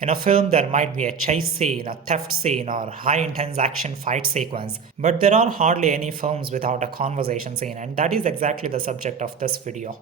In a film, there might be a chase scene, a theft scene, or high intense action fight sequence, but there are hardly any films without a conversation scene, and that is exactly the subject of this video.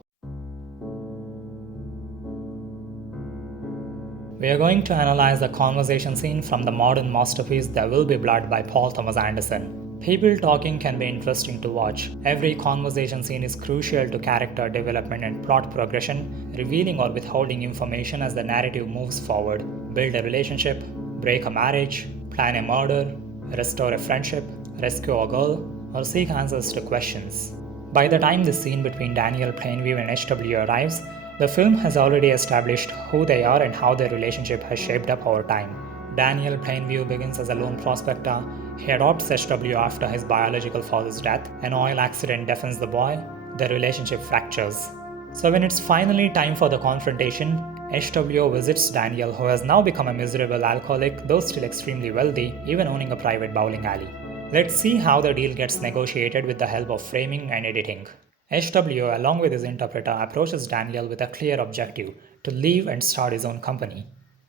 We are going to analyze the conversation scene from the modern masterpiece There Will Be Blood by Paul Thomas Anderson. People talking can be interesting to watch. Every conversation scene is crucial to character development and plot progression, revealing or withholding information as the narrative moves forward. Build a relationship, break a marriage, plan a murder, restore a friendship, rescue a girl, or seek answers to questions. By the time the scene between Daniel Plainview and H.W. arrives, the film has already established who they are and how their relationship has shaped up over time. Daniel Plainview begins as a lone prospector. He adopts H.W. after his biological father's death. An oil accident deafens the boy. Their relationship fractures. So when it's finally time for the confrontation, H.W. visits Daniel, who has now become a miserable alcoholic, though still extremely wealthy, even owning a private bowling alley. Let's see how the deal gets negotiated with the help of framing and editing. H.W., along with his interpreter, approaches Daniel with a clear objective to leave and start his own company.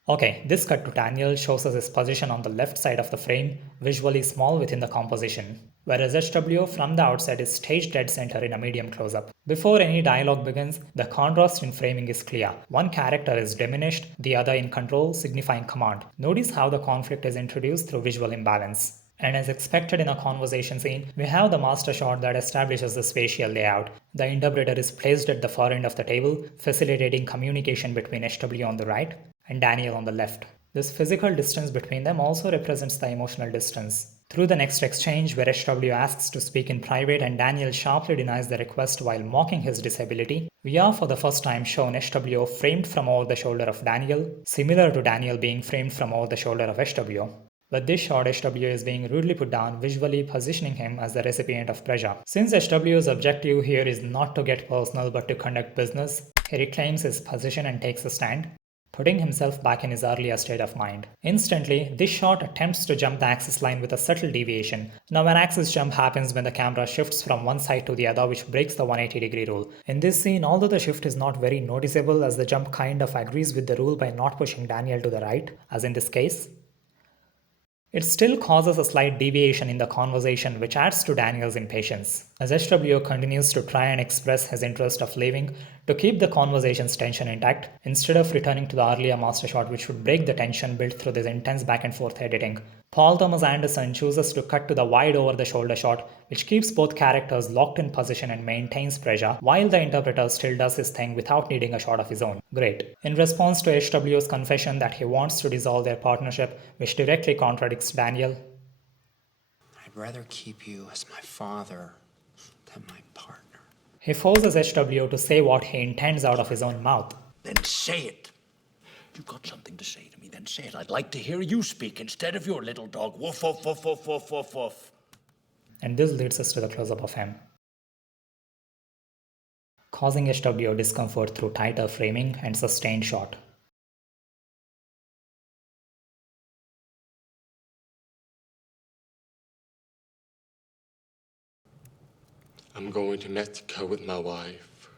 Okay, this cut to Daniel shows us his position on the left side of the frame, visually small within the composition, whereas H.W. from the outside is staged dead center in a medium close-up. Before any dialogue begins, the contrast in framing is clear. One character is diminished, the other in control, signifying command. Notice how the conflict is introduced through visual imbalance. And as expected in a conversation scene, we have the master shot that establishes the spatial layout. The interpreter is placed at the far end of the table, facilitating communication between H.W. on the right and Daniel on the left. This physical distance between them also represents the emotional distance. Through the next exchange, where H.W. asks to speak in private and Daniel sharply denies the request while mocking his disability, we are for the first time shown H.W. framed from over the shoulder of Daniel, similar to Daniel being framed from over the shoulder of H.W. With this shot, H.W. is being rudely put down, visually positioning him as the recipient of pressure. Since H.W.'s objective here is not to get personal but to conduct business, he reclaims his position and takes a stand, putting himself back in his earlier state of mind. Instantly, this shot attempts to jump the axis line with a subtle deviation. Now, an axis jump happens when the camera shifts from one side to the other, which breaks the 180-degree rule. In this scene, although the shift is not very noticeable, as the jump kind of agrees with the rule by not pushing Daniel to the right, as in this case, it still causes a slight deviation in the conversation, which adds to Daniel's impatience. As H.W. continues to try and express his interest of leaving to keep the conversation's tension intact, instead of returning to the earlier master shot which would break the tension built through this intense back and forth editing, Paul Thomas Anderson chooses to cut to the wide over the shoulder shot, which keeps both characters locked in position and maintains pressure, while the interpreter still does his thing without needing a shot of his own. Great. In response to H.W.'s confession that he wants to dissolve their partnership, which directly contradicts Daniel, I'd rather keep you as my father than my partner. He forces H.W. to say what he intends out of his own mouth. Then say it. You've got something to say to me, then say it. I'd like to hear you speak instead of your little dog. Woof, woof, woof, woof, woof, woof, woof. And this leads us to the close-up of him, causing H.W. discomfort through tighter framing and sustained shot. I'm going to Mexico with my wife.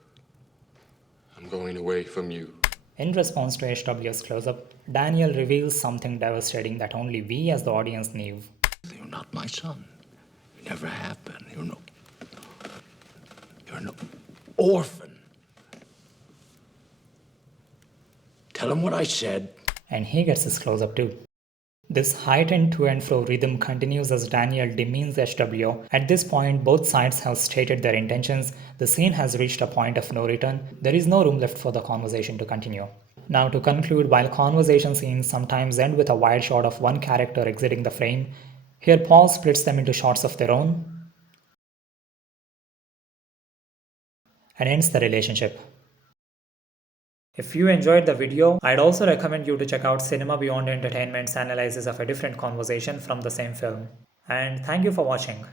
I'm going away from you. In response to H.W.'s close-up, Daniel reveals something devastating that only we as the audience knew. You're not my son. You never have been. You're an orphan. Tell him what I said. And he gets his close-up too. This heightened to and fro rhythm continues as Daniel demeans H.W. At this point, both sides have stated their intentions. The scene has reached a point of no return. There is no room left for the conversation to continue. Now, to conclude, while conversation scenes sometimes end with a wide shot of one character exiting the frame, here Paul splits them into shots of their own and ends the relationship. If you enjoyed the video, I'd also recommend you to check out Cinema Beyond Entertainment's analysis of a different conversation from the same film. And thank you for watching.